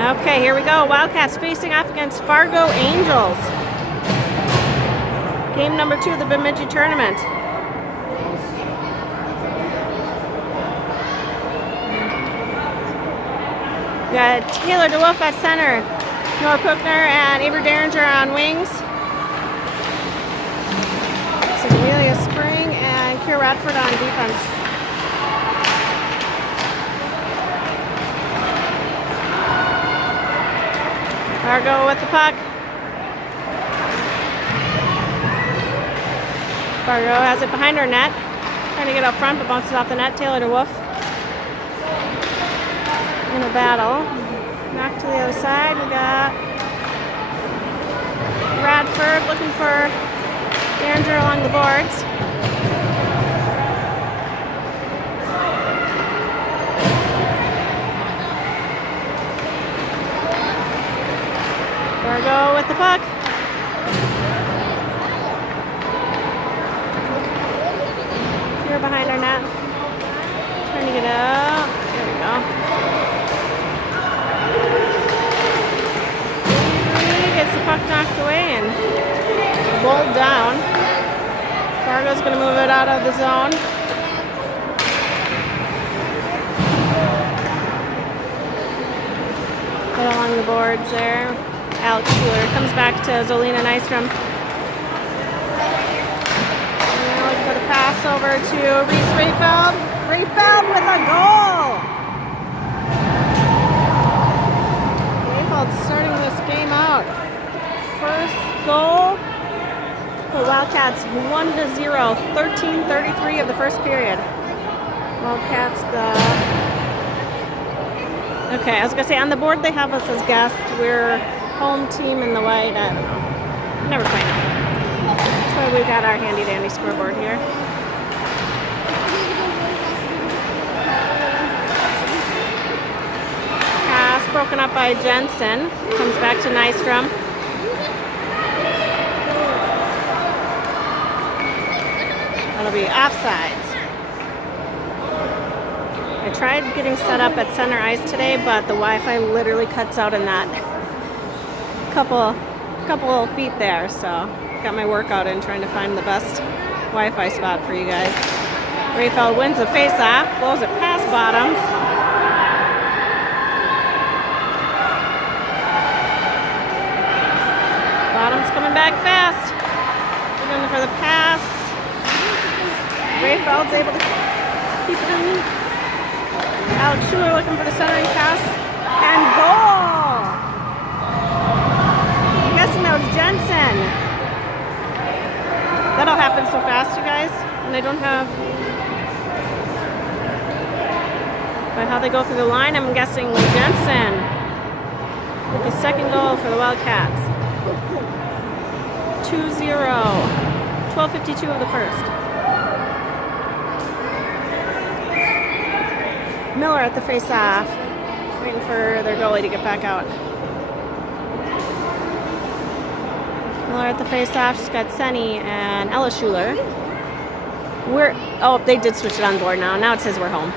Okay, here we go. Wildcats facing off against Fargo Angels. Game number 2 of the Bemidji tournament. We got Taylor DeWolf at center, Noah Puchner and Avery Derringer on wings. So Amelia Spring and Kira Radford on defense. Fargo with the puck. Fargo has it behind our net. Trying to get up front, but bounces off the net. Taylor DeWolf in a battle. Knock to the other side. We got Radford looking for Derringer along the boards. Fargo with the puck. Here behind our net. Trying to get out. There we go. He gets the puck knocked away and rolled down. Fargo's going to move it out of the zone. Put along the boards there. Alex Schuler comes back to Zolina Nystrom. Now looking for the pass over to Reese Rayfeld. Rayfeld with a goal! Rayfeld starting this game out. First goal for Wildcats 1-0, 13:33 of the first period. Wildcats Okay, I was gonna say on the board they have us as guests. We're home team in the white. I don't know. Never quite know. That's why we got our handy dandy scoreboard here. Pass broken up by Jensen. Comes back to Nystrom. That'll be offsides. I tried getting set up at center ice today, but the Wi-Fi literally cuts out in that couple feet there, so got my workout in trying to find the best Wi-Fi spot for you guys. Rayfeld wins the face-off, blows it past Bottoms. Bottoms coming back fast. Looking for the pass. Rayfeld's able to keep it in. Alex Schuler looking for the centering pass. And goal! I'm guessing that was Jensen. That'll happen so fast, you guys. And they don't have... By how they go through the line, I'm guessing Jensen with the second goal for the Wildcats. 2-0. 12:52 of the first. Miller at the face-off, waiting for their goalie to get back out. Miller at the face-off. She's got Senny and Ella Schuler. They did switch it on board now. Now it says we're home.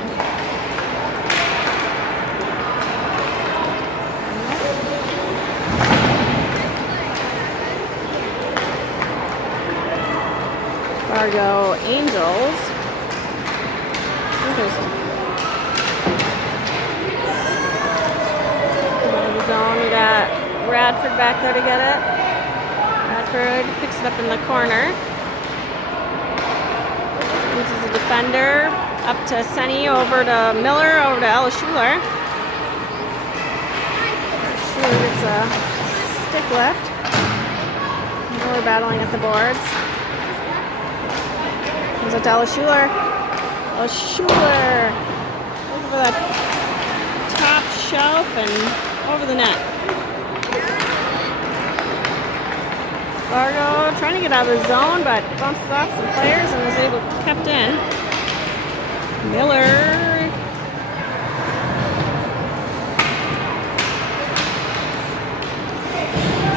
Fargo Angels. Zone. We got Radford back there to get it. Radford picks it up in the corner. Uses a defender. Up to Senny, over to Miller, over to Ella Schuler. Schuler gets a stick lift. Now we're battling at the boards. Comes up to Ella Schuler. Ella Schuler looking for that top shelf and over the net. Fargo trying to get out of the zone, but bounces off some players and is able to kept in. Miller.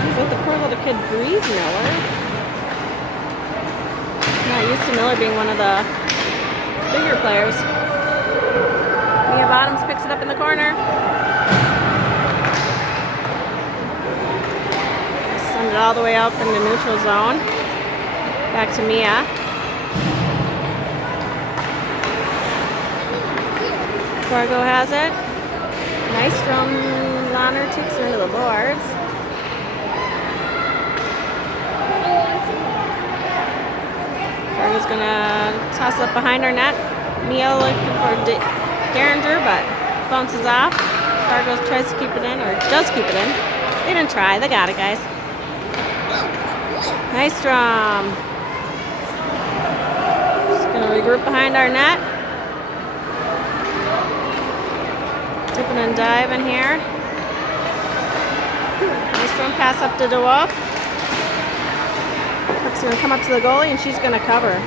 He's let the poor little kid breathe, Miller. Not used to Miller being one of the bigger players. Mia Bottoms picks it up in the corner. all the way up in the neutral zone. Back to Mia. Fargo has it. Nice from Lanner, takes her into the boards. Fargo's gonna toss it up behind our net. Mia looking for Derringer, but bounces off. Fargo tries to keep it in, or does keep it in. They didn't try, they got it, guys. Nice drum. Just gonna regroup behind our net. Dipping and diving here. Nice drum pass up to DeWolf. Hook's gonna come up to the goalie and she's gonna cover.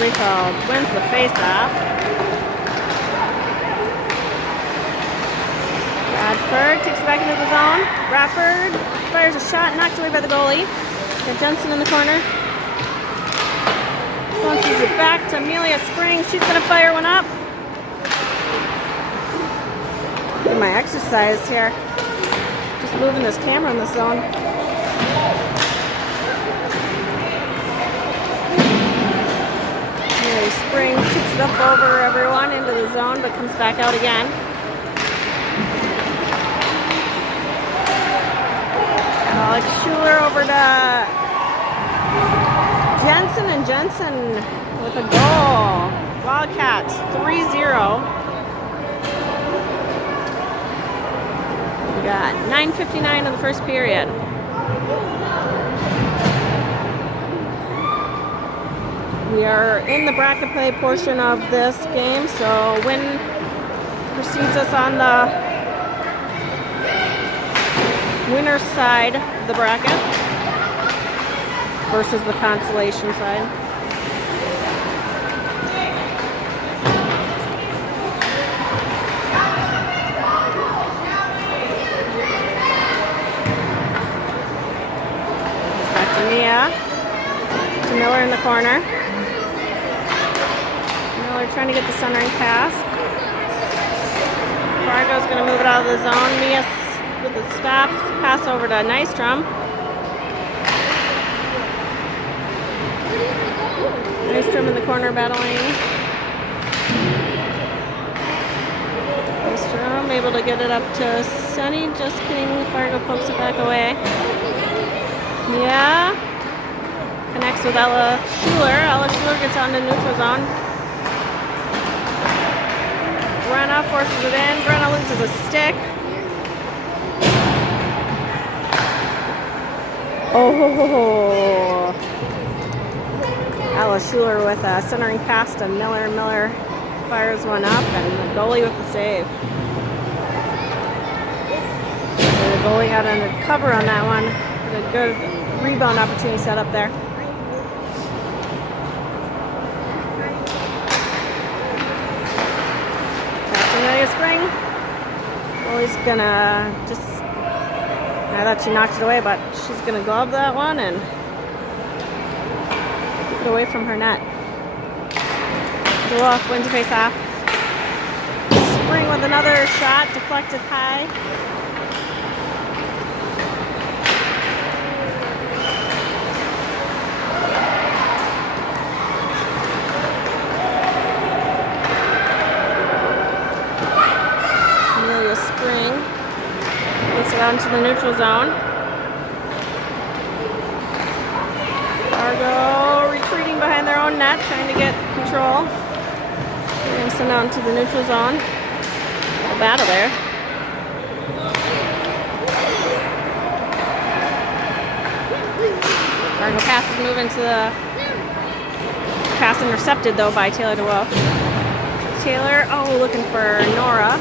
Rico wins the face-off. Radford takes it back into the zone. Radford fires a shot, knocked away by the goalie. Got Jensen in the corner. Bounces it back to Amelia Spring. She's going to fire one up. Get my exercise here. Just moving this camera in the zone. Spring shoots it up over everyone into the zone, but comes back out again. Alex Schuler over to Jensen, and Jensen with a goal. Wildcats 3-0. We got 9:59 in the first period. We are in the bracket play portion of this game, so win precedes us on the winner's side of the bracket versus the consolation side. Back to Mia, to Miller in the corner. Trying to get the centering pass. Fargo's going to move it out of the zone. Mia with the stop. Pass over to Nystrom. Nystrom in the corner battling. Nystrom able to get it up to Sunny. Just kidding. Fargo pokes it back away. Mia connects with Ella Schuler. Ella Schuler gets on the neutral zone. Brenna forces it in. Brenna loses a stick. Oh! Ella Schuler with a centering pass to Miller. Miller fires one up, and the goalie with the save. So the goalie got under cover on that one. With a good rebound opportunity set up there. Spring. Goalie's gonna just, I thought she knocked it away, but she's gonna glove that one and keep it away from her net. DeWolf wins the face off. Spring with another shot, deflected high. Down to the neutral zone. Fargo retreating behind their own net, trying to get control. They're going to send down to the neutral zone. A battle there. Fargo pass is moving to the pass intercepted though by Taylor DeWolf. Taylor, looking for Nora.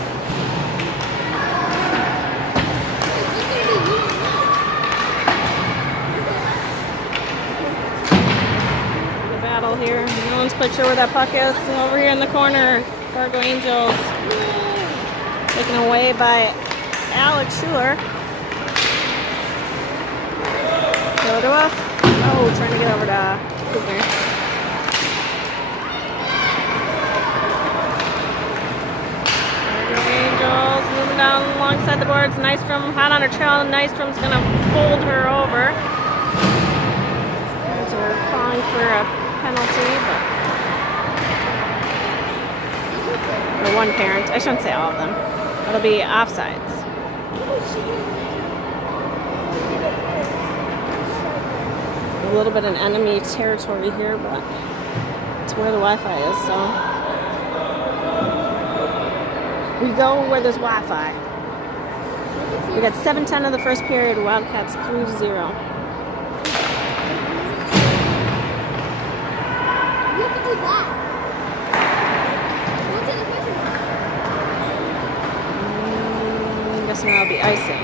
Here. No one's quite sure where that puck is. So over here in the corner, Fargo Angels taken away by Alex Schuler. Go to us. Oh, trying to get over to Kugner. Fargo Angels moving down alongside the boards. Nystrom hot on her trail. Nystrom's going to fold her over. So we're calling for a penalty, but or one parent. I shouldn't say all of them. It'll be offsides. A little bit in enemy territory here, but it's where the Wi-Fi is, so we go where there's Wi-Fi. We got 7:10 of the first period. Wildcats 3-0. I'm guessing that'll be icing.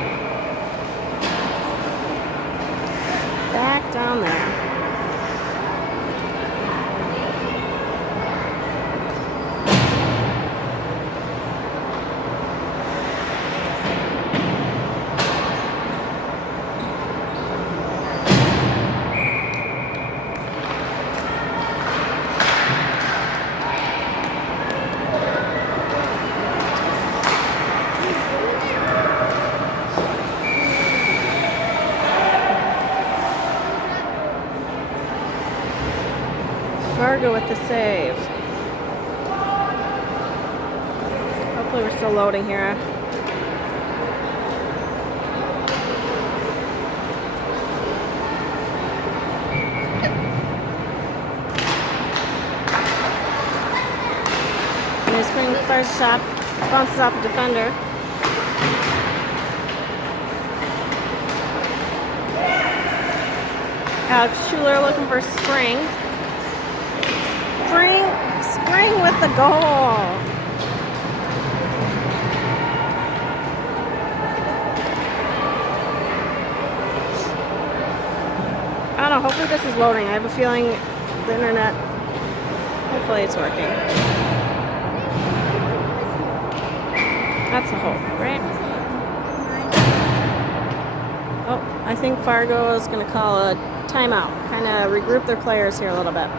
Back down there. Fargo with the save. Hopefully we're still loading here. And he's swinging the first shot, bounces off the defender. Alex Schuler looking for Spring. Spring with the goal. I don't know, hopefully this is loading. I have a feeling the internet, hopefully it's working. That's the hope, right? Oh, I think Fargo is going to call a timeout. Kind of regroup their players here a little bit.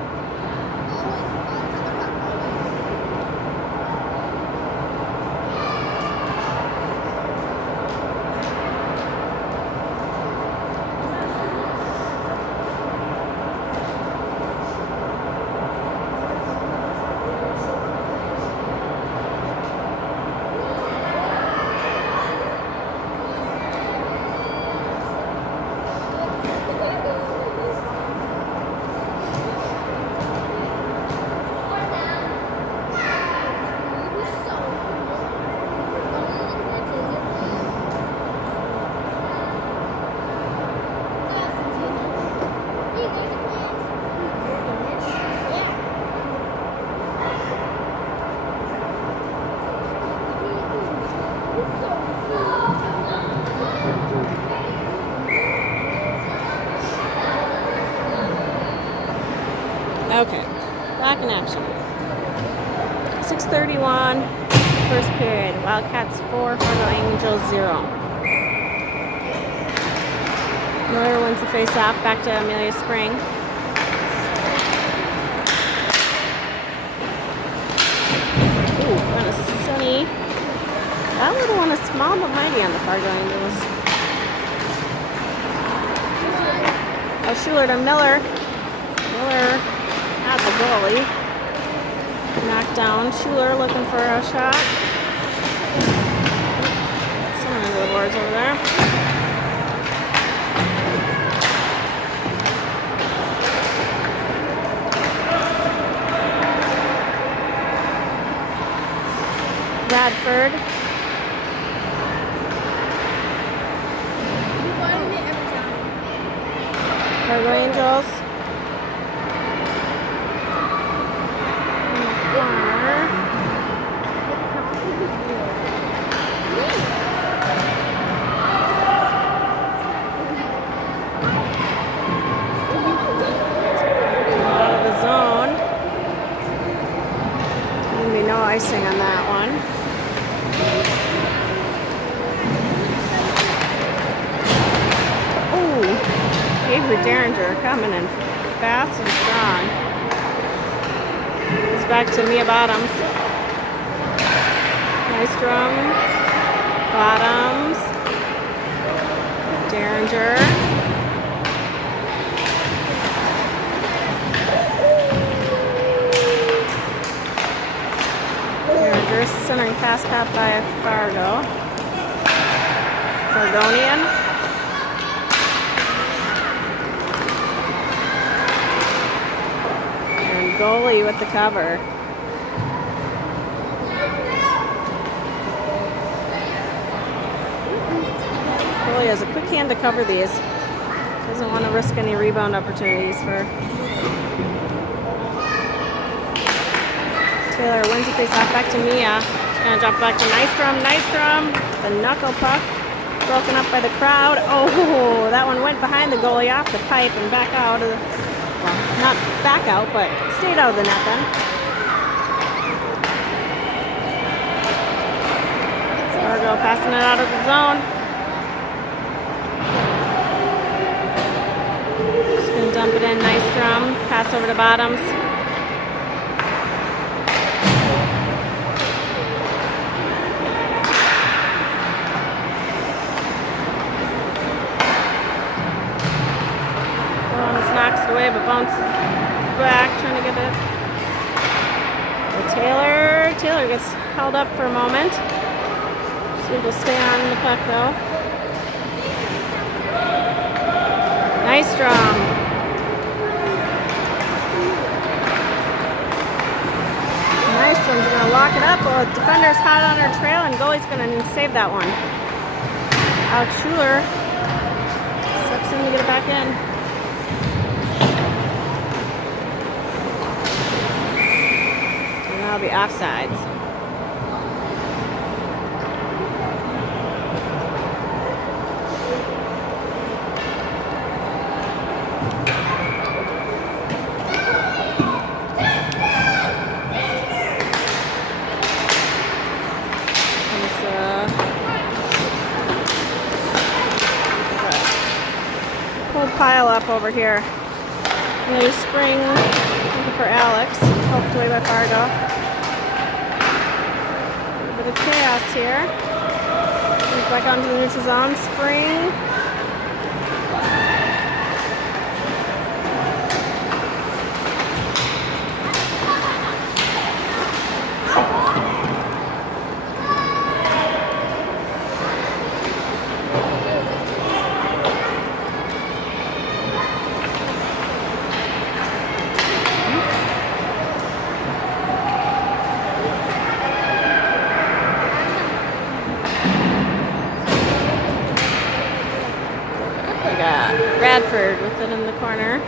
Okay, back in action. 6:31, first period. Wildcats 4, Fargo Angels 0. Miller wins the face-off, back to Amelia Spring. Ooh, kind of sunny. That little one is small but mighty on the Fargo Angels. Oh, Schuler to Miller. Miller at the goalie. Knocked down. Schuler looking for a shot. Someone into the boards over there. Radford. Fargo Angels. icing on that one. Ooh, Avery Derringer coming in fast and strong. It's back to Mia Bottoms. Nice drum. Bottoms. Derringer. Derringer centering pass caught by Fargo. Fargonian. Goalie with the cover. Goalie has a quick hand to cover these. Doesn't want to risk any rebound opportunities for. Taylor wins the face-off back to Mia. She's going to drop back to Nystrom. The knuckle puck broken up by the crowd. Oh, that one went behind the goalie off the pipe and back out of the. Well, not back out, but stayed out of the net then. Fargo passing it out of the zone. Just gonna dump it in, nice drum. Pass over to Bottoms. Knocks it away, but bounces back, trying to get it. So Taylor gets held up for a moment. So he will stay on the puck though. Nice drum. Nice drum's gonna lock it up. Well, defender's hot on her trail, and goalie's gonna save that one. Alex Schuler steps in to get it back in. That'll be offsides. Whole pile up over here. Another spring looking for Alex. Helped away by Fargo. The chaos here. Moves back onto the neutral zone. Spring. Bradford with it in the corner.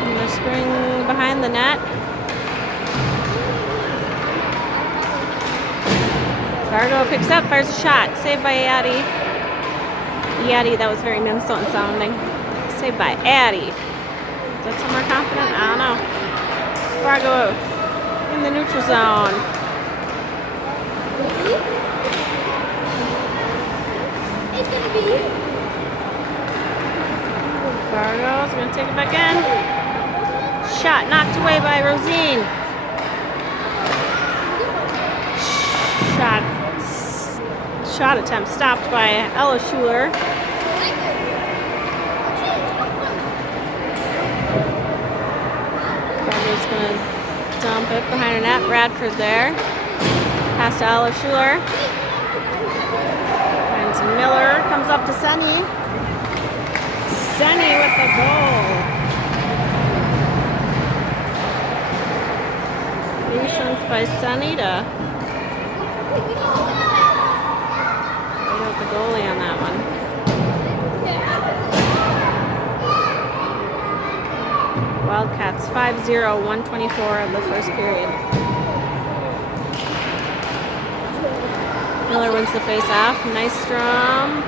And the spring behind the net. Fargo picks up, fires a shot. Saved by Addie. That was very Minnesota sounding. Saved by Addie. Is that somewhere confident? I don't know. Fargo in the neutral zone. It's gonna be you. Fargo's gonna take it back in. Shot knocked away by Rosine. Shot attempt stopped by Ella Schuler. Fargo's gonna dump it behind her net. Bradford there. Pass to Ella Schuler. Miller comes up to Sunny. Sunny with the goal. Patience by Sunny to wait out the goalie on that one. Wildcats 5-0, 1:24 of the first period. Miller wins the face-off. Nice drum.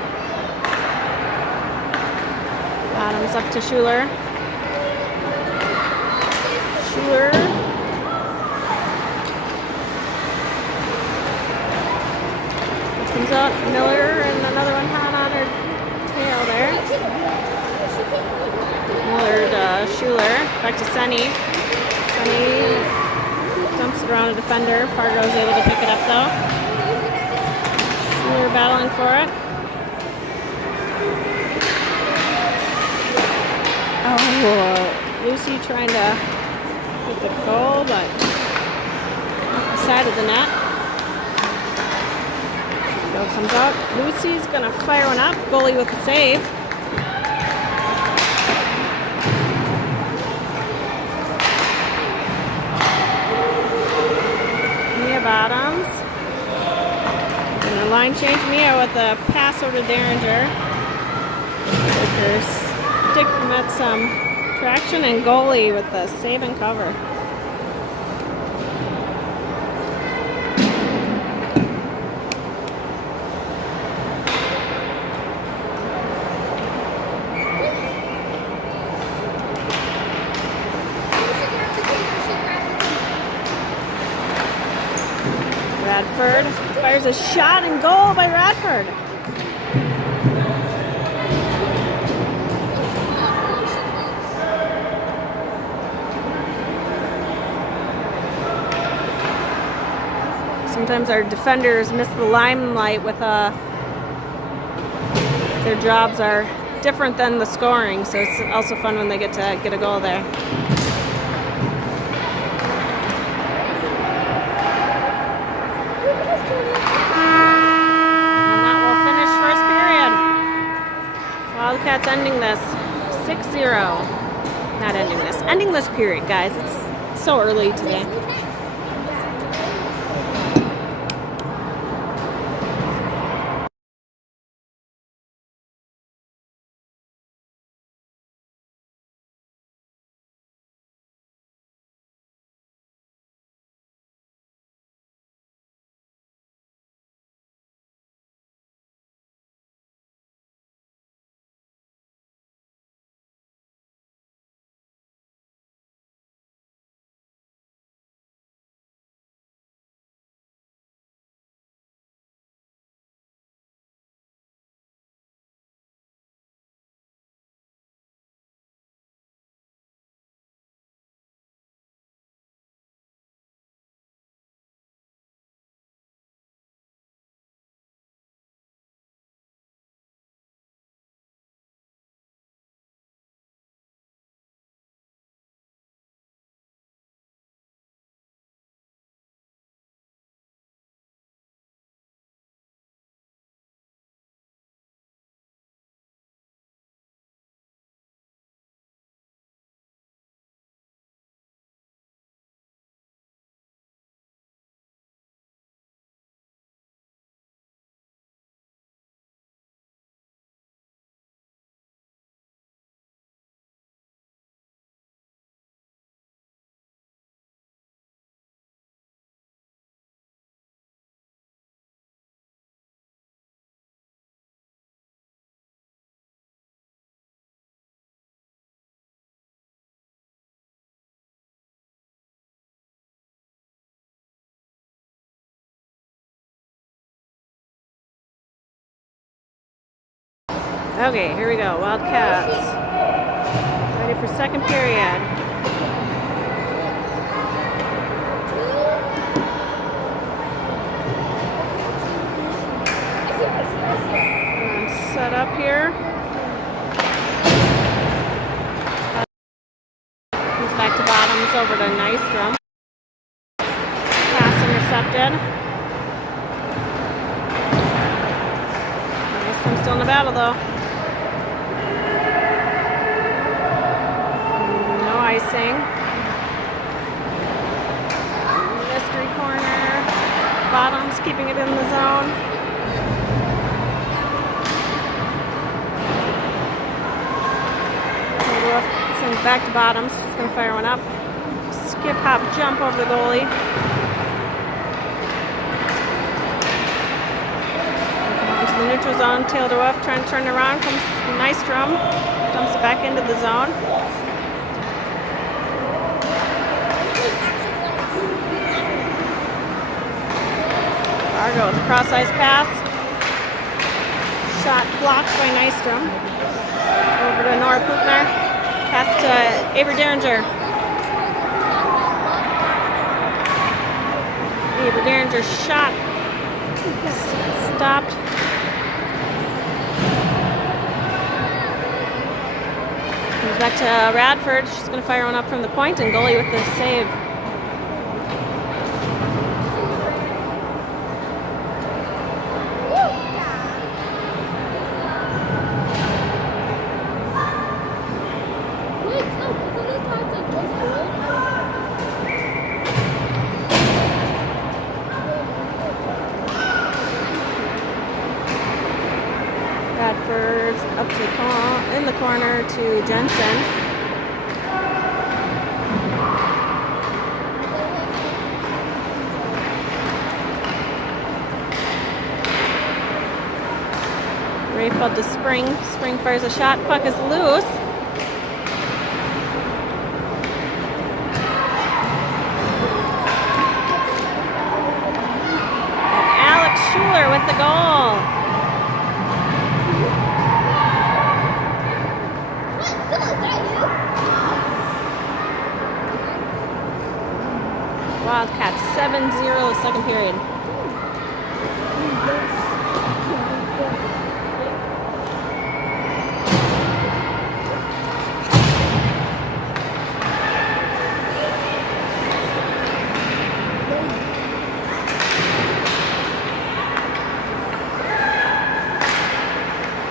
Bottoms up to Schuler. Schuler. Comes out Miller and another one hot on her tail there. Miller to Schuler. Back to Sunny. Sunny dumps it around a defender. Fargo's able to pick it up though. Schuler battling for it. Oh, Lucy trying to get the goal, but off the side of the net. Goal comes out. Lucy's gonna fire one up. Goalie with the save. Mia Bottoms. And a line change. Mia with a pass over to Derringer. Lakers. Dick met some traction, and goalie with the save and cover. Radford fires a shot and goal by Radford. Sometimes our defenders miss the limelight with their jobs are different than the scoring, so it's also fun when they get to get a goal there. And that will finish first period. Wildcats ending this 6-0. Not ending this. Ending this period, guys. It's so early today. Okay, here we go. Wildcats. Ready for second period. Set up here. Comes back to Bottoms over to Nystrom. Pass intercepted. Nystrom's still in the battle though. Icing. Mystery corner. Bottoms keeping it in the zone. Send it back to Bottoms. She's going to fire one up. Skip, hop, jump over the goalie. Come on to the neutral zone. Tail to Wolf. Trying to turn it around. Comes Nystrom. Dumps it back into the zone. Fargo with a cross-ice pass. Shot blocked by Nystrom. Over to Nora Putner. Pass to Avery Derringer. Avery Derringer shot. Stopped. Comes back to Radford. She's going to fire one up from the point, and goalie with the save. Radford's up to in the corner to Jensen. Rayfeld to Spring. Spring fires a shot. Puck is loose. And Alex Schuler with the goal. Wildcats 7-0 second period.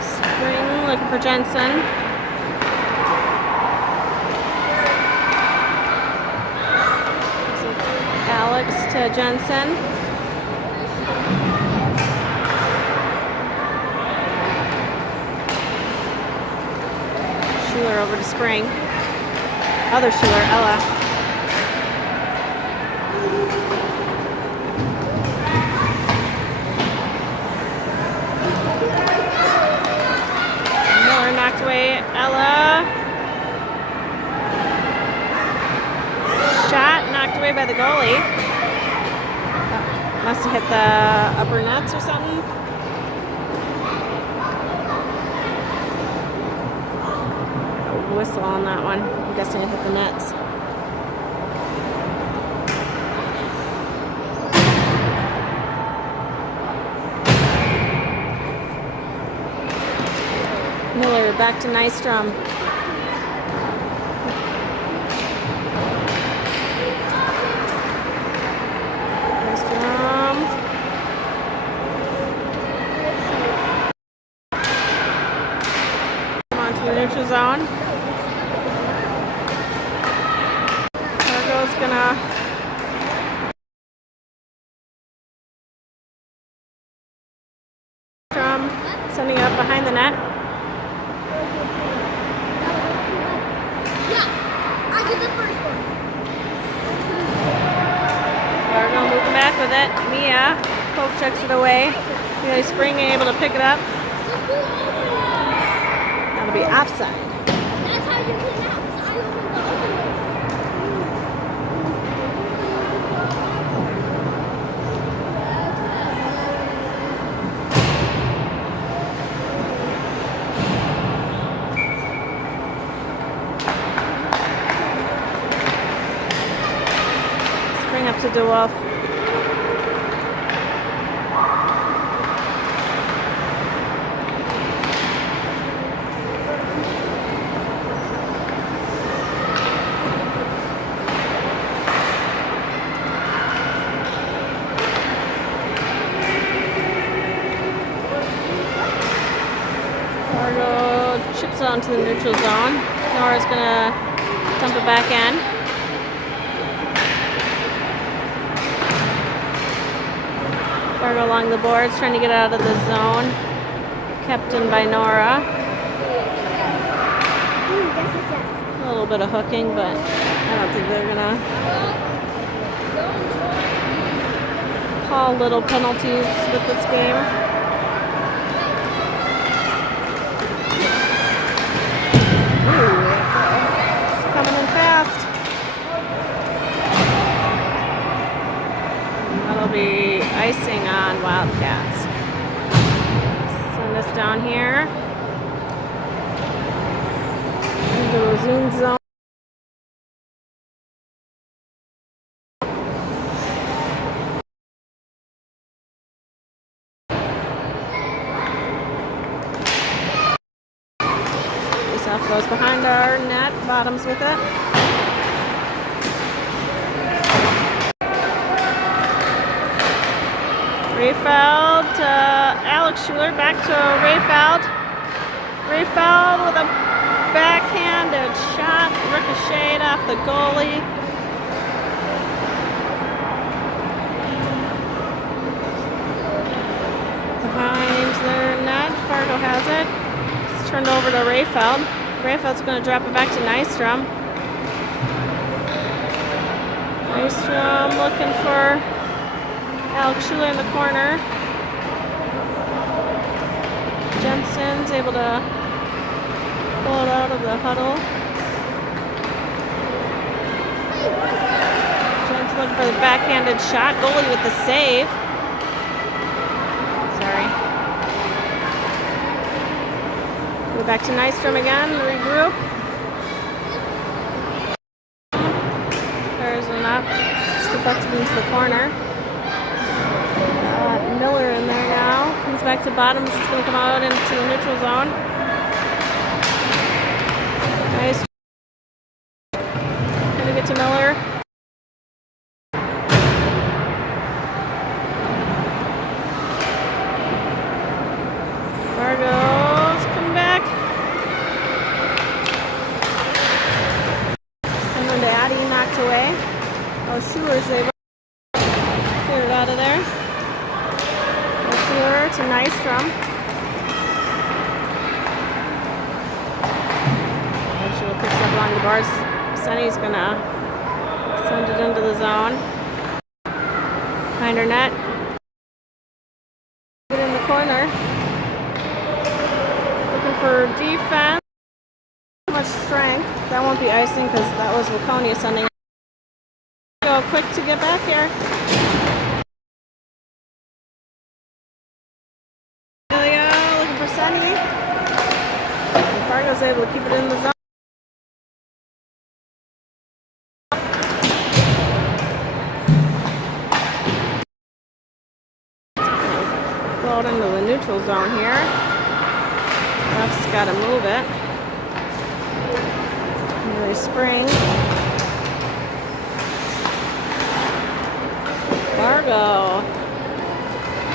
Spring looking for Jensen. Alex to Jensen. Schuler over to Spring. Other Schuler, Ella. Miller knocked away, Ella. Shot knocked away by the goalie. Must have hit the upper nets or something. A whistle on that one. I'm guessing it hit the nets. Miller back to Nystrom. Neutral zone. Fargo's gonna sending it up behind the net. Yeah, I did the first one. Fargo moving back with it. Mia poke checks it away. Really Spring able to pick it up. That'll be offside. That's how you clean out. I opened the open. Spring up to DeWolf. Chips it onto the neutral zone. Nora's gonna dump it back in. Fargo along the boards, trying to get out of the zone. Kept in by Nora. A little bit of hooking, but I don't think they're gonna call little penalties with this game. Coming in fast. That'll be icing on Zoom zone. Face-off goes behind our net. Bottoms with it. Rayfeld to Alex Schuler, back to Rayfeld. Rayfeld with a backhanded shot, ricocheted off the goalie. Behind their net, Fargo has it. It's turned over to Rayfeld. Rayfeld's going to drop it back to Nystrom. Nystrom looking for Alex Schuler in the corner. Jensen's able to pull it out of the huddle. Jensen looking for the backhanded shot. Goalie with the save. Sorry. Go back to Nystrom again. Regroup. There's enough. Skip up into the corner. Miller in there now. Comes back to Bottoms. It's going to come out into the neutral zone. Nice. Going to get to Miller. Fargo's coming back. Someone to Addie, knocked away. Oh, Schuler's able to clear it out of there. To Nystrom. Schuler picks up along the bars. Sonny's gonna send it into the zone. Behind her net. Get in the corner. Looking for defense. Too much strength. That won't be icing because that was Waconia sending it. Go quick to get back here. Fargo's able to keep it in the zone. Blow it into the neutral zone here. Ref's got to move it. Really spring. Fargo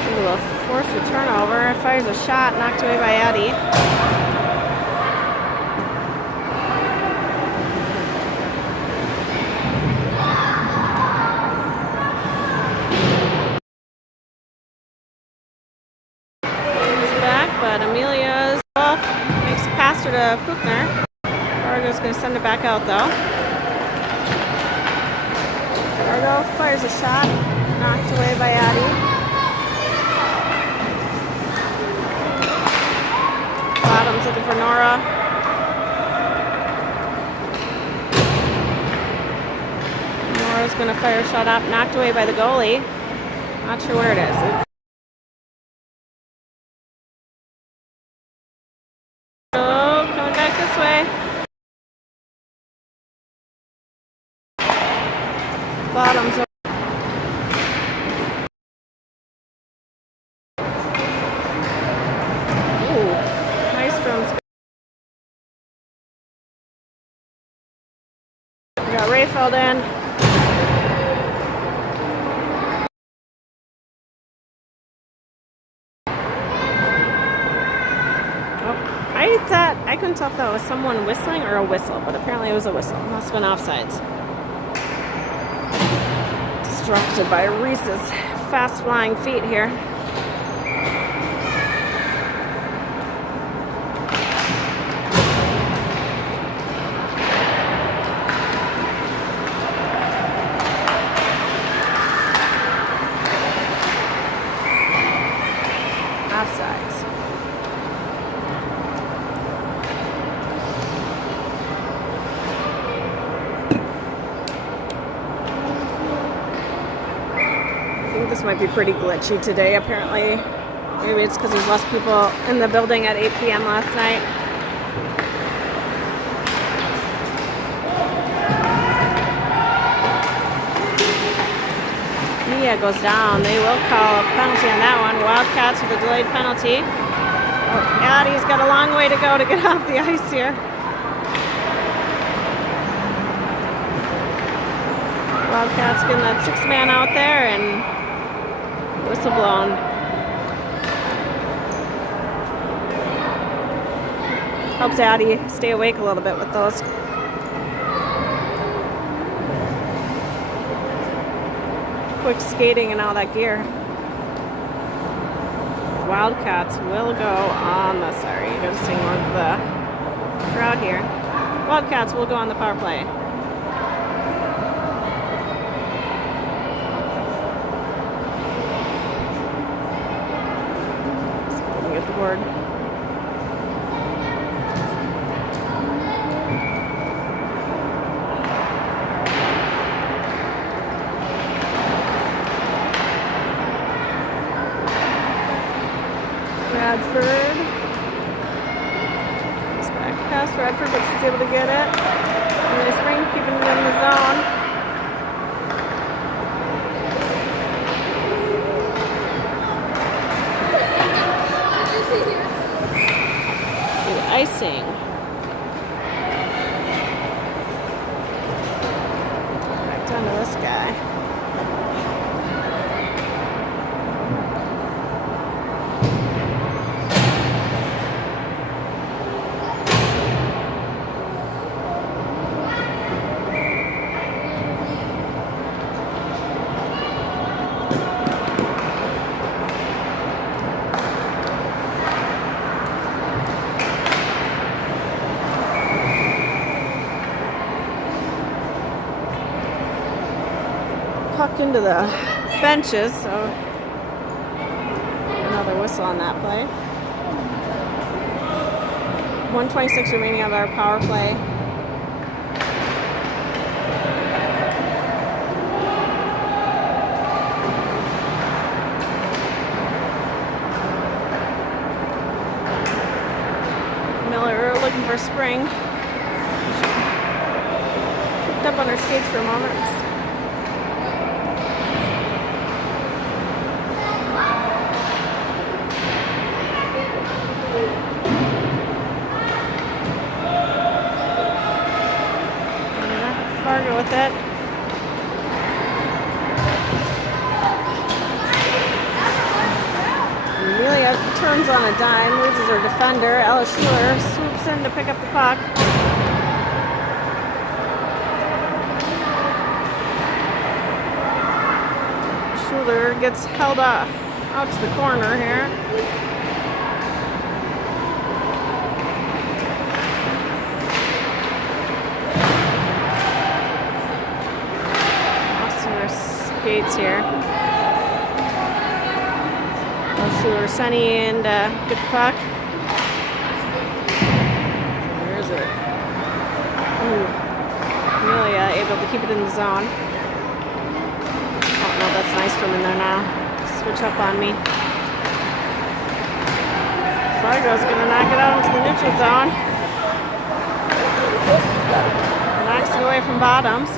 able to force the turnover. Fires a shot, knocked away by Addie. But Amelia's off, makes a pass to Puchner. Fargo's going to send it back out though. Fargo fires a shot, knocked away by Addie. Bottom's looking for Nora. Nora's going to fire a shot up, knocked away by the goalie. Not sure where it is. Bottoms up. Ooh, Nystrom's. We got Rayfeld in. I couldn't tell if that was someone whistling or a whistle, but apparently it was a whistle. Must have been offsides. Disrupted by Reese's fast flying feet here. Offsides. This might be pretty glitchy today, apparently. Maybe it's because there's less people in the building at 8 p.m. last night. Yeah, it goes down. They will call a penalty on that one. Wildcats with a delayed penalty. Oh, Addie's got a long way to go to get off the ice here. Wildcats getting that 6-man out there and whistle blown. Helps Addie stay awake a little bit with those. Quick skating and all that gear. Wildcats will go on the, sorry, you gotta sing with the crowd here. Wildcats will go on the power play. Let me get the board. Radford. It's back past Radford, but she's able to get it. And they spring, keeping it in the zone. The icing. Back down to this guy. Puck into the benches, so another whistle on that play. 1:26 remaining of our power play. Miller looking for spring. Picked up on her skates for a moment. Fargo with it. Amelia turns on a dime, loses her defender. Ella Schuler swoops in to pick up the puck. Schuler gets held out to the corner here. Skates here. Schuler, Sunny, and get the puck. Where is it? Ooh. Amelia able to keep it in the zone. Oh no, that's nice from in there now. Switch up on me. Fargo's gonna knock it out into the neutral zone. Knocks it away from Bottoms.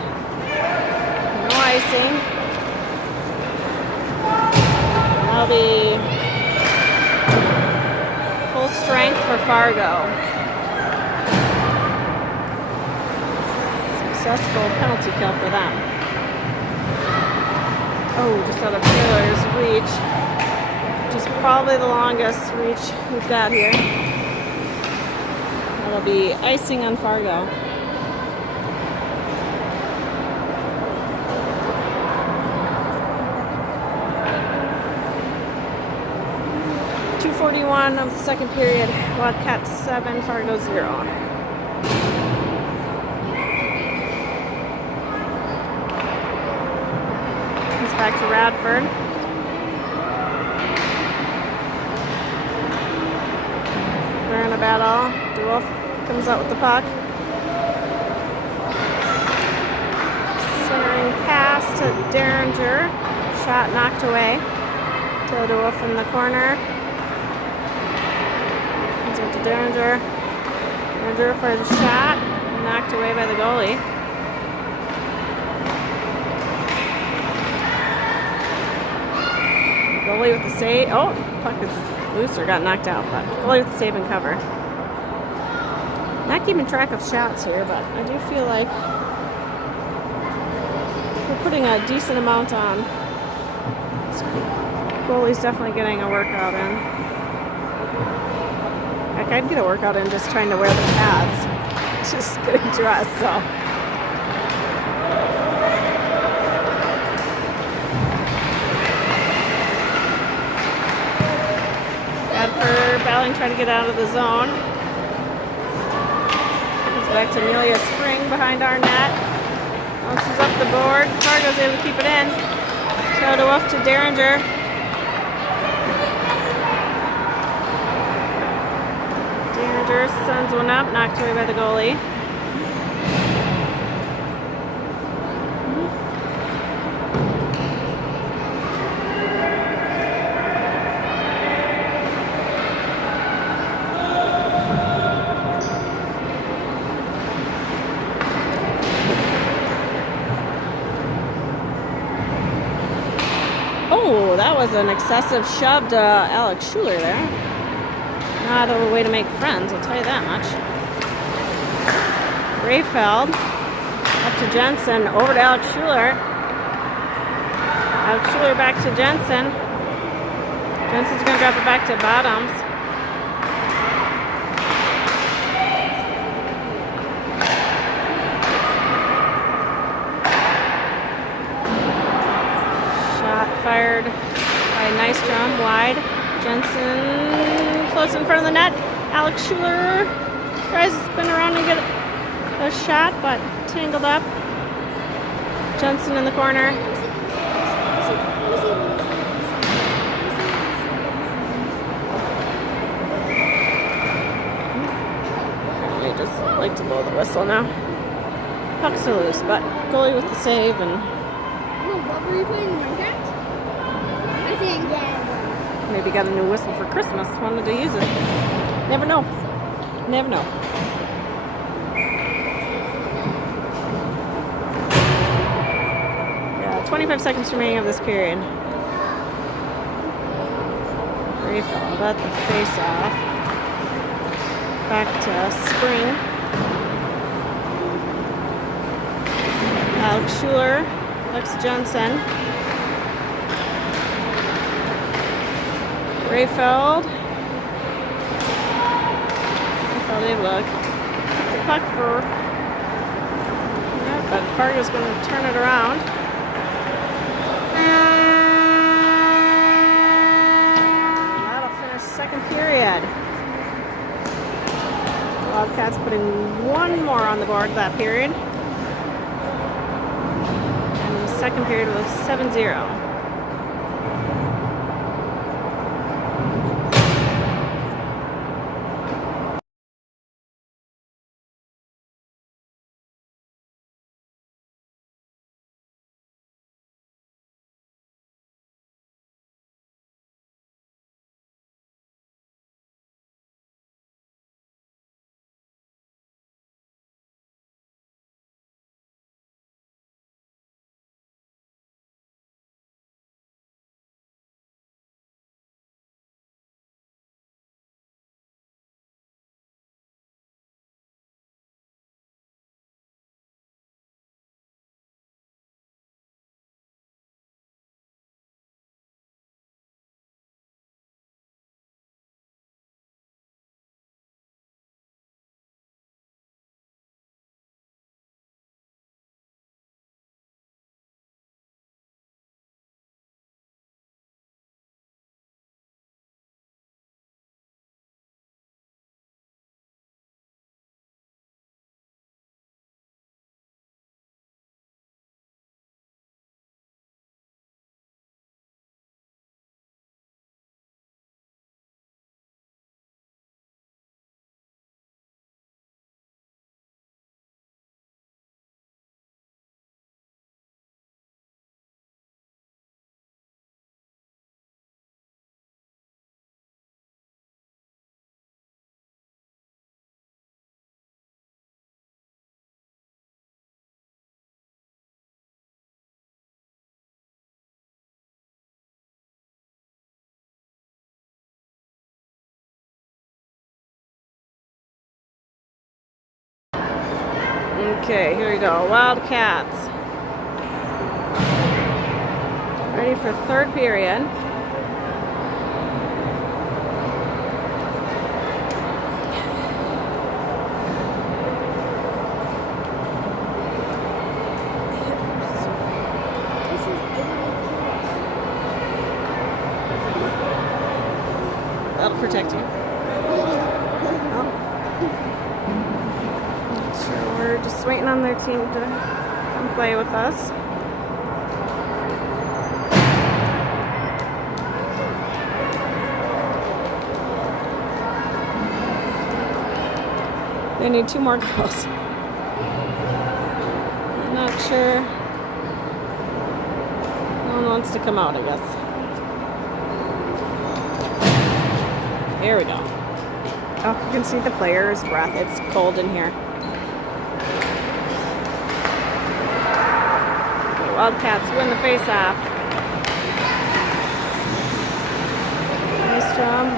No icing. That'll be full strength for Fargo. Successful penalty kill for them. Oh, just out of Taylor's reach. Which is probably the longest reach we've got here. That'll be icing on Fargo. .41 of the second period. Wildcats 7, Fargo 0. It's back to Radford. They're in a battle. DeWolf comes out with the puck. Centering pass to Derringer. Shot knocked away. To DeWolf in the corner. To Derringer. Derringer for the shot. Knocked away by the goalie. Goalie with the save. Oh, puck is loose or got knocked out, but goalie with the save and cover. Not keeping track of shots here, but I do feel like we're putting a decent amount on. Goalie's definitely getting a workout in. Heck, I'd get a workout in just trying to wear the pads. Just getting dressed, so. Bradford battling, trying to get out of the zone. Comes back to Amelia Spring behind our net. Bounces up the board. Fargo's able to keep it in. Showed off to Derringer. Derringer sends one up, knocked away by the goalie. Oh, that was an excessive shove to Alex Schuler there. Not a way to make friends, I'll tell you that much. Rayfeld up to Jensen, over to Alex Schuler. Alex Schuler back to Jensen. Jensen's going to drop it back to Bottoms. Fired by Nystrom, wide. Jensen floats in front of the net. Alex Schuler tries to spin around and get a shot, but tangled up. Jensen in the corner. They just like to blow the whistle now. Puck's still loose, but goalie with the save and. What were you playing Minecraft? I think. Yeah. Maybe got a new whistle for Christmas. Wanted to use it. Never know. Never know. Yeah, 25 seconds remaining of this period. Rayfeld at the face-off. Back to Spring. Alex Schuler. Alex Jensen. Rayfeld able to keep the puck for. Yeah, but Fargo's going to turn it around. That'll finish second period. Wildcats putting one more on the board that period. And the second period was 7-0. Okay, here we go. Wildcats. Ready for third period. That'll protect you. Oh. So we're just waiting on their team to come play with us. They need 2 more girls. I'm not sure. No one wants to come out, I guess. Here we go. Oh, you can see the player's breath. It's cold in here. The Wildcats win the face-off. Nystrom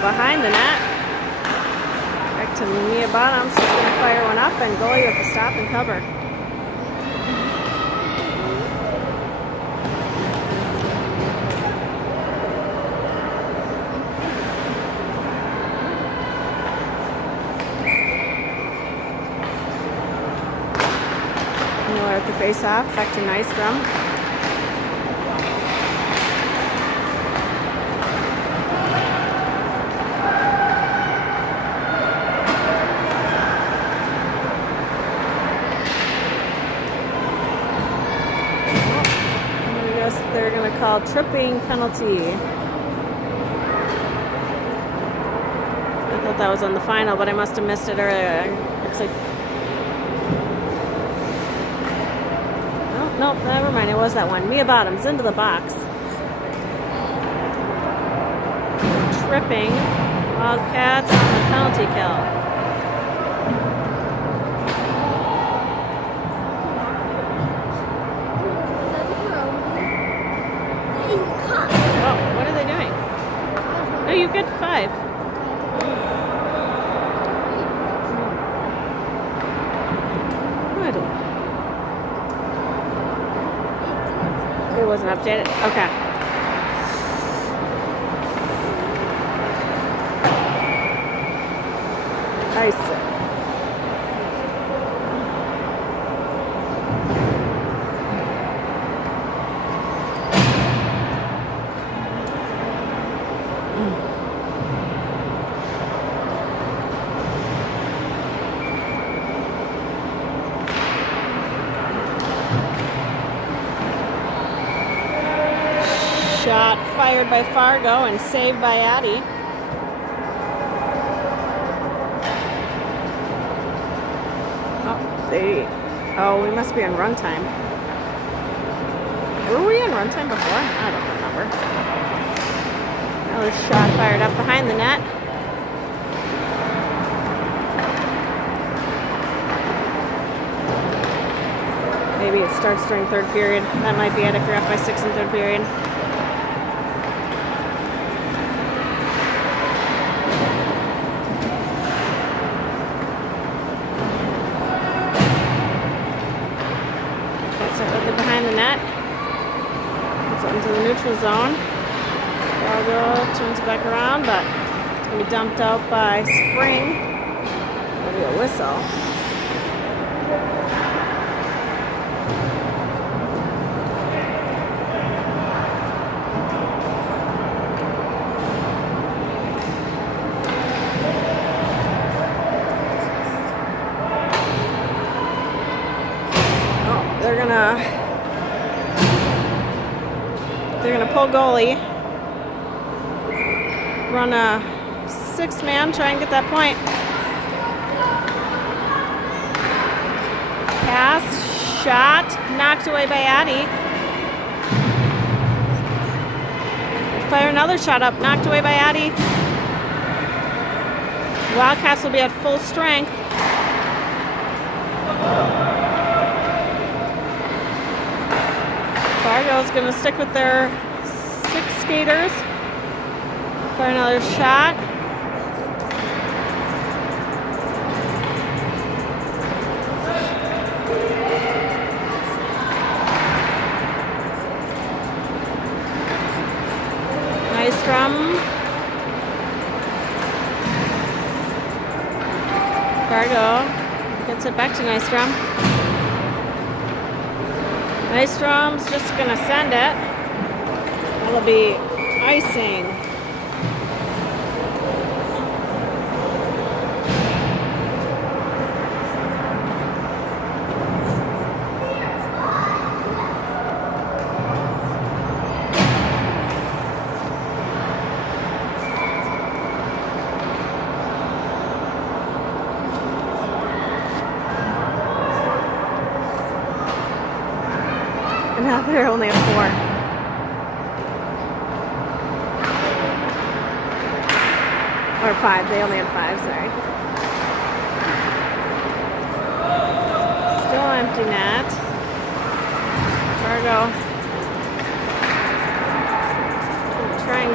behind the net. Back to Mia Bottoms. She's going to fire one up, and goalie with the stop and cover. Miller at the face-off. Back to Nystrom. They're going to call tripping penalty. I thought that was on the final, but I must have missed it earlier. Looks like... Oh, nope, never mind. It was that one. Mia Bottoms into the box. Tripping. Wildcats on the penalty kill. Oh, you get 5. Good. It wasn't updated? Okay. Nice. Shot fired by Fargo and saved by Addie. Oh, we must be on runtime. Were we on runtime before? I don't remember. Another shot fired up behind the net. Maybe it starts during third period. That might be it if you're up by 6 in third period. Behind the net. It's into the neutral zone. Fargo turns back around, but it's going to be dumped out by Spring. There'll be a whistle. Oh, they're gonna pull goalie, run a 6-man, try and get that point. Pass, shot, knocked away by Addie. Fire another shot up, knocked away by Addie. Wildcats will be at full strength. Fargo's going to stick with their 6 skaters for another shot. Fargo gets it back to Nystrom. Nystrom's just gonna send it. That'll be icing. And now they're only at 4. Or 5. They only had 5, sorry. Still empty net. Fargo. Try and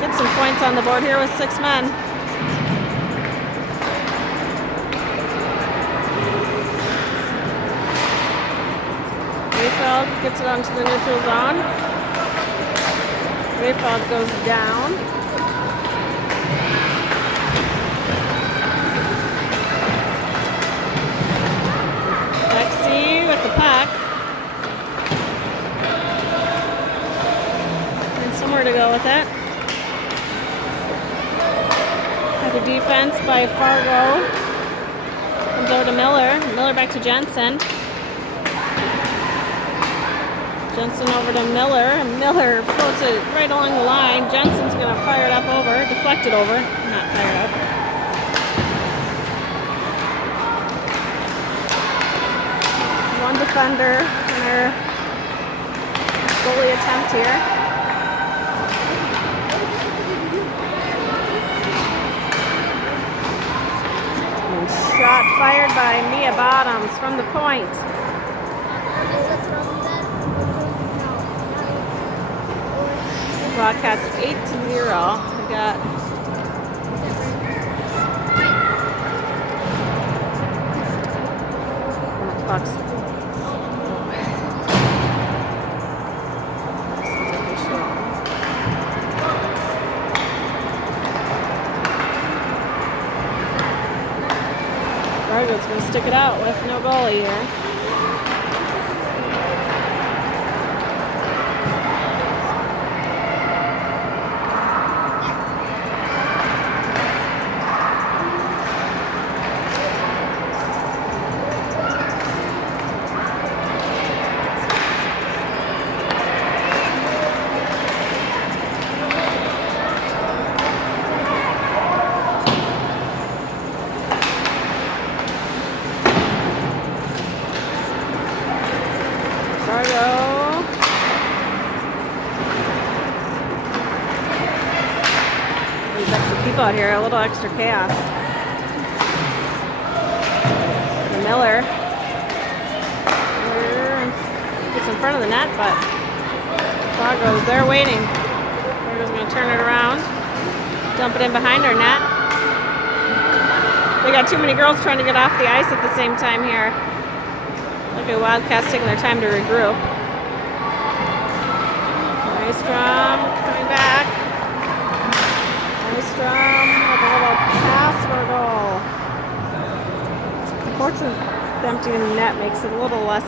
get some points on the board here with 6 men. Mayfeld gets it onto the neutral zone. Mayfeld goes down. Lexi with the puck. And somewhere to go with it. Have a defense by Fargo. Comes over to Miller. Miller back to Jensen. Jensen over to Miller. Miller floats it right along the line. Jensen's going to fire it up over. Deflect it over. Not fire it up. One defender in their goalie attempt here. And shot fired by Mia Bottoms from the point. Wildcats 8-0. We got Bucks. Fargo's going to stick it out with no goalie here. Fargo. These extra people out here, a little extra chaos. And Miller gets in front of the net, but Fargo's there waiting. Fargo's going to turn it around, dump it in behind our net. We got too many girls trying to get off the ice at the same time here. Look at Wildcats taking their time to regroup. Nystrom coming back. Nystrom with a little pass for a goal. Unfortunately, emptying the net makes it a little less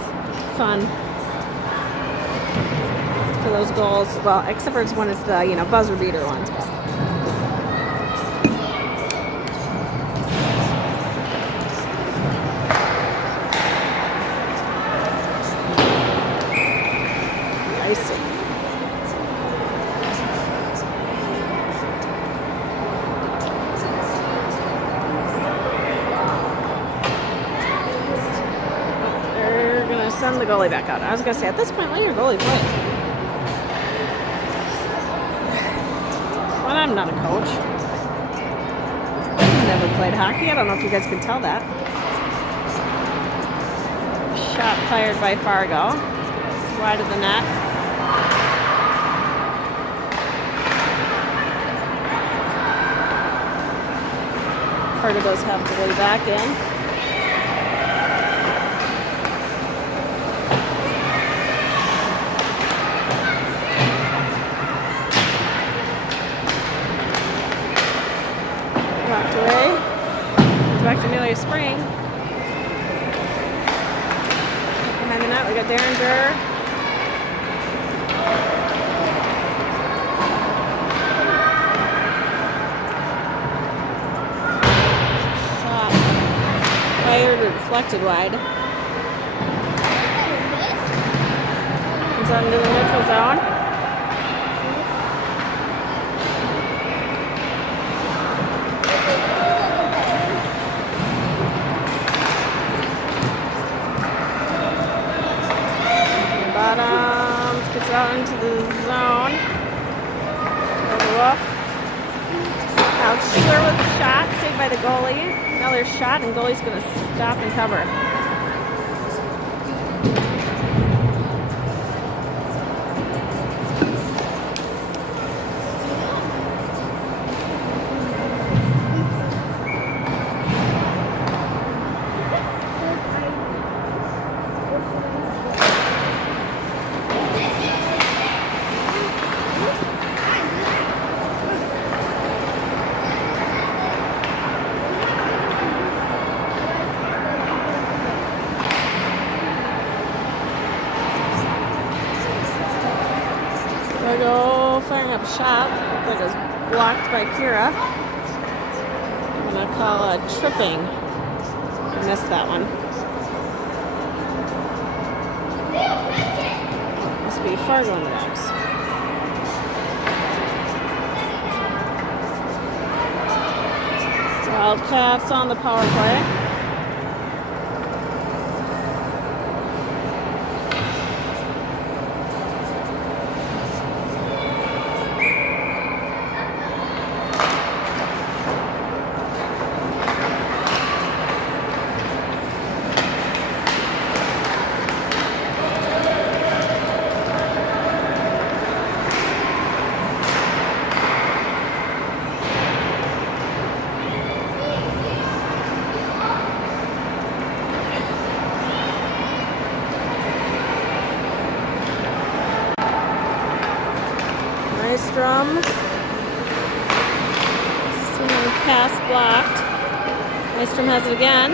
fun for those goals. Well, except for when it's the buzzer beater ones. Send the goalie back out. I was going to say, at this point, let your goalie play. Well, I'm not a coach. I've never played hockey. I don't know if you guys can tell that. Shot fired by Fargo. Wide of the net. Fargo does have the goalie back in. back to Amelia Spring. Behind the net, we got Derringer. Shot. Fired or deflected wide. Comes out into the neutral zone. Gets out into the zone. Woof. Out Schuler with the shot, saved by the goalie. Another shot, and goalie's going to stop and cover. Fargo firing up a shot that is blocked by Kira. I'm going to call a tripping. I missed that one. Must be Fargo in the box. Wildcats on the power play. Nystrom. Seeing pass blocked. Nystrom has it again.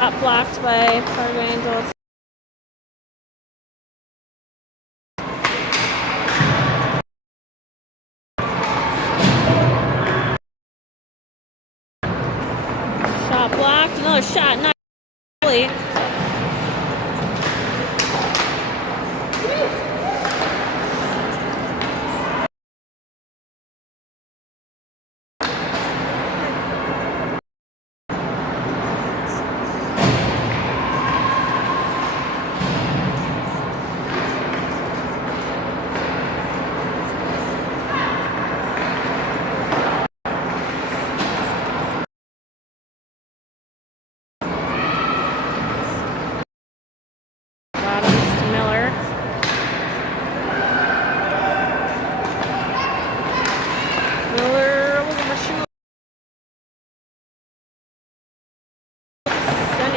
Shot blocked by Fargo Angels. Shot blocked. Another shot. Not really.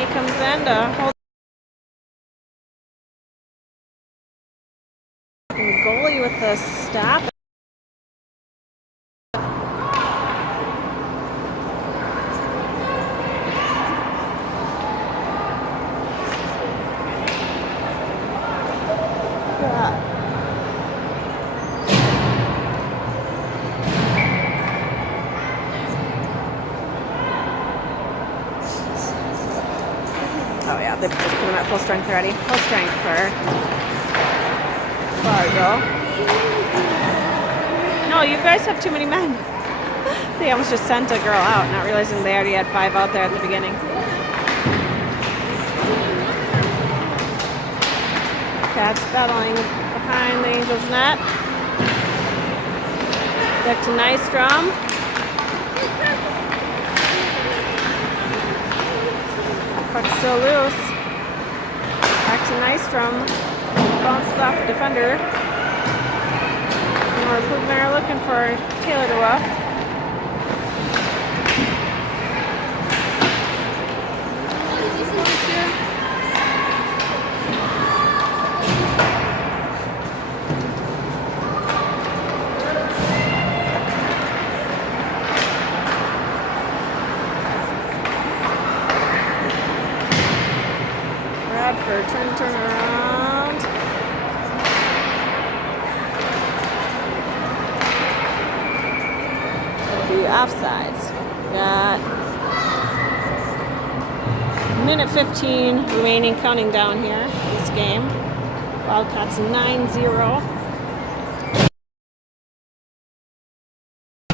Comes in to hold the goalie with the stop. Oh yeah, they've just put him at full strength already. Full strength for Fargo. No, you guys have too many men. They almost just sent a girl out, not realizing they already had 5 out there at the beginning. Cats battling behind the Angels' net. Back to Nystrom. Puck's still loose. Back to Nystrom. Bounces off the defender. And we're looking for Taylor to up. for turn around. The offsides. Got minute 15 remaining, counting down here in this game. Wildcats 9-0.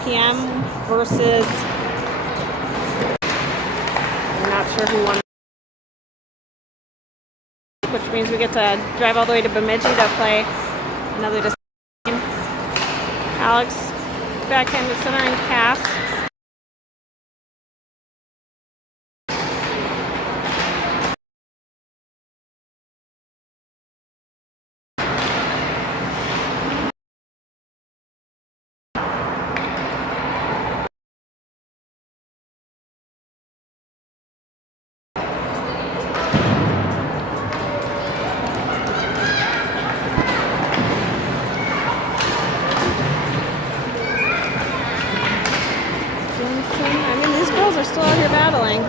PM versus, I'm not sure who won, which means we get to drive all the way to Bemidji to play another game. Alex, backhanded centering pass. Are still out here battling.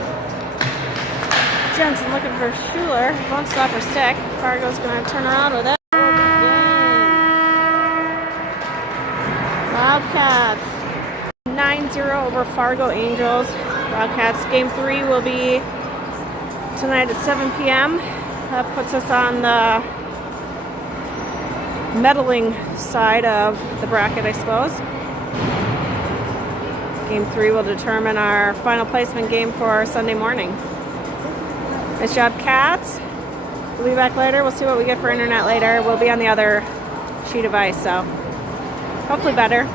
Jensen looking for Schuler. Won't stop her stick. Fargo's going to turn around with it. Wildcats 9-0 over Fargo Angels. Wildcats game 3 will be tonight at 7 p.m. That puts us on the medaling side of the bracket, I suppose. Game 3 will determine our final placement game for Sunday morning. Nice job, Cats. We'll be back later. We'll see what we get for internet later. We'll be on the other sheet of ice, so hopefully better.